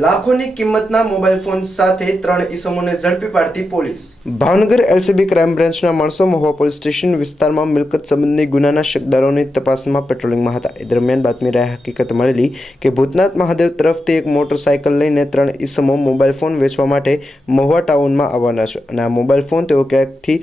લાખોની કિંમતના mobile phone સાથે ત્રણ ઈસમોને ઝડપી પાડતી પોલીસ. ભાવનગર એલસીબી ક્રાઇમ બ્રાન્ચના માણસો મહુવા પોલીસ સ્ટેશન વિસ્તારમાં મિલકત સંબંધની ગુનાના શકદારોની તપાસમાં પેટ્રોલિંગમાં હતા. એ દરમિયાન બાતમી રહે હકીકત મળેલી કે ભૂતનાથ મહાદેવ તરફથી એક મોટરસાયકલ લઈને ત્રણ ઈસમો મોબાઈલ ફોન વેચવા માટે મહુવા ટાઉનમાં આવવાના છે અને આ મોબાઈલ ફોન તેઓ ક્યાંકથી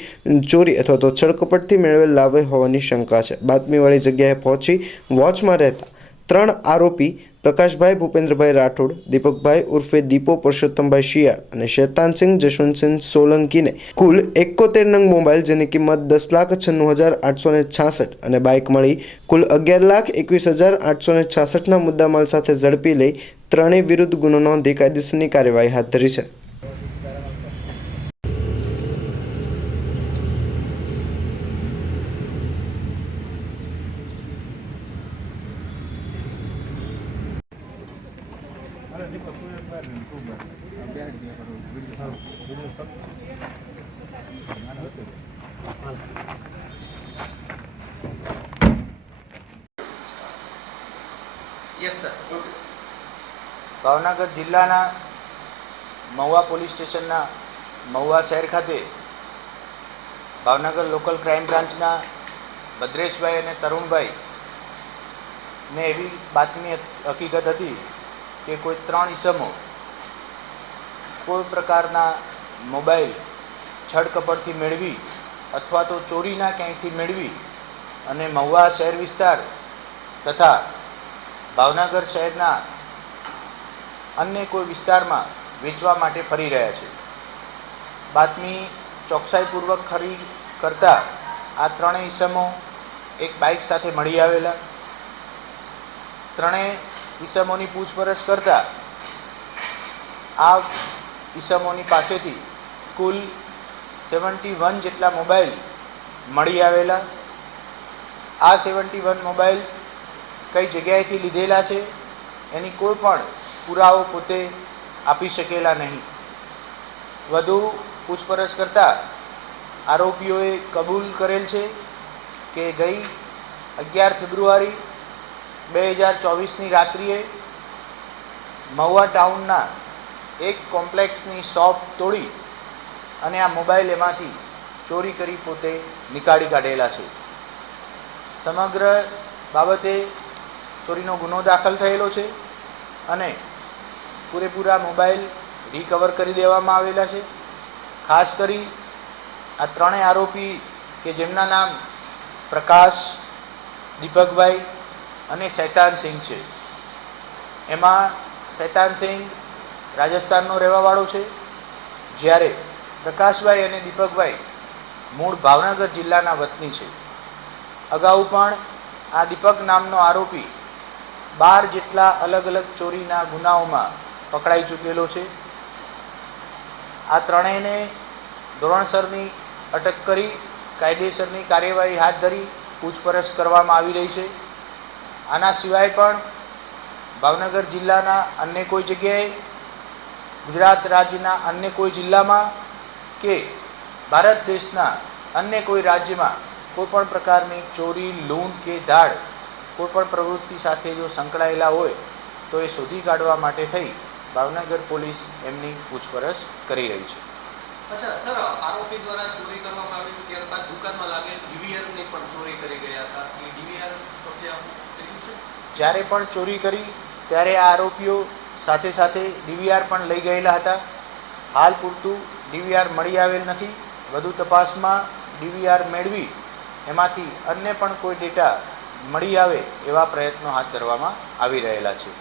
ચોરી અથવા તો છળકપટથી મેળવેલ લાવે હોવાની શંકા છે. બાતમીવાળી જગ્યાએ પહોંચી વોચમાં રહેતા ત્રણ આરોપી પ્રકાશભાઈ ભૂપેન્દ્રભાઈ રાઠોડ, દીપકભાઈ ઉર્ફે દીપો પુરુષોત્તમભાઈ શિયાળ અને શેતાનસિંહ જશવંતસિંહ સોલંકીને કુલ એકોતેર નંગ મોબાઈલ જેની કિંમત દસ લાખ છન્નું હજાર આઠસો ને છાસઠ અને બાઇક મળી કુલ અગિયાર લાખ એકવીસ હજાર આઠસો ને છાસઠના મુદ્દામાલ સાથે ઝડપી લઈ ત્રણેય વિરુદ્ધ ગુનો નોંધી કાયદેસરની કાર્યવાહી હાથ ધરી છે. ભાવનગર જિલ્લાના મહુવા પોલીસ સ્ટેશનના મહુવા શહેર ખાતે ભાવનગર લોકલ ક્રાઇમ બ્રાન્ચના ભદ્રેશભાઈ અને તરુણભાઈ ને એવી બાતમી હકીકત હતી કે કોઈ ત્રણ ઈસમો કોઈ પ્રકારના મોબાઈલ છડકપડથી મેળવી અથવા તો ચોરીના ક્યાંયથી મેળવી અને મહુવા શહેર વિસ્તાર તથા ભાવનગર શહેરના અન્ય કોઈ વિસ્તારમાં વેચવા માટે ફરી રહ્યા છે. બાતમી ચોકસાઈપૂર્વક ખરી કરતા આ ત્રણેય ઈસમો એક બાઇક સાથે મળી આવેલા. ત્રણેય ઈસમોની પૂછપરછ કરતા આ ઈસમોની પાસેથી કુલ સેવન્ટી વન જેટલા મોબાઈલ મળી આવેલા. આ સેવન્ટી વન મોબાઈલ્સ કઈ જગ્યાએથી લીધેલા છે? એની કોઈ પણ પુરાવો પોતે આપી શકેલા નહીં. વધુ પૂછપરછ કરતાં આરોપીઓએ કબૂલ કરેલ છે કે ગઈ અગિયાર ફેબ્રુઆરી બે હજાર ચોવીસની રાત્રિએ મહુવા ટાઉનના એક કોમ્પ્લેક્સની શોપ તોડી અને આ મોબાઈલ એમાંથી ચોરી કરી પોતે નીકાળી કાઢેલા છે. સમગ્ર બાબતે ચોરીનો ગુનો દાખલ થયેલો છે અને પૂરેપૂરા મોબાઈલ રિકવર કરી દેવામાં આવેલા છે. ખાસ કરી આ ત્રણેય આરોપી કે જેમના નામ પ્રકાશ, દીપકભાઈ અને શૈતાનસિંહ છે. એમાં શૈતાનસિંહ રાજસ્થાનનો રહેવાવાળો છે. જ્યારે પ્રકાશભાઈ અને દીપકભાઈ મૂળ ભાવનગર જિલ્લાના વતની છે. અગાઉ પણ આ દીપક નામનો આરોપી બાર જેટલા અલગ અલગ ચોરીના ગુનાઓમાં પકડાઈ ચૂકેલો છે. આ ત્રણેયને ધોરણસરની અટક કરી કાયદેસરની કાર્યવાહી હાથ ધરી પૂછપરછ કરવામાં આવી રહી છે. આના સિવાય પણ ભાવનગર જિલ્લાના અન્ય કોઈ જગ્યાએ ગુજરાત રાજ્યના અન્ય કોઈ જિલ્લામાં કે ભારત દેશના અન્ય કોઈ રાજ્યમાં કોઈપણ પ્રકારની ચોરી લૂંટ કે ધાડ કોઈ પણ પ્રવૃત્તિ સાથે જો સંકળાયેલા હોય તો એ શોધી કાઢવા માટે થઈ ભાવનગર પોલીસ એમની પૂછપરછ કરી રહી છે. અચ્છા સર આરોપી દ્વારા ચોરી કરવામાં આવી ત્યારબાદ દુકાનમાં લાગેલ ડીવીઆર પણ ચોરી કરી ગયા હતા. એ ડીવીઆર કબજે છે? જ્યારે પણ ચોરી કરી ત્યારે આ આરોપીઓ સાથે સાથે ડીવીઆર પણ લઈ ગયેલા હતા. હાલ પૂરતું ડીવીઆર મળી આવેલ નથી. વધુ તપાસમાં ડીવીઆર મેળવી એમાંથી અન્ય પણ કોઈ ડેટા મળી આવે એવા પ્રયત્નો હાથ ધરવામાં આવી રહેલા છે.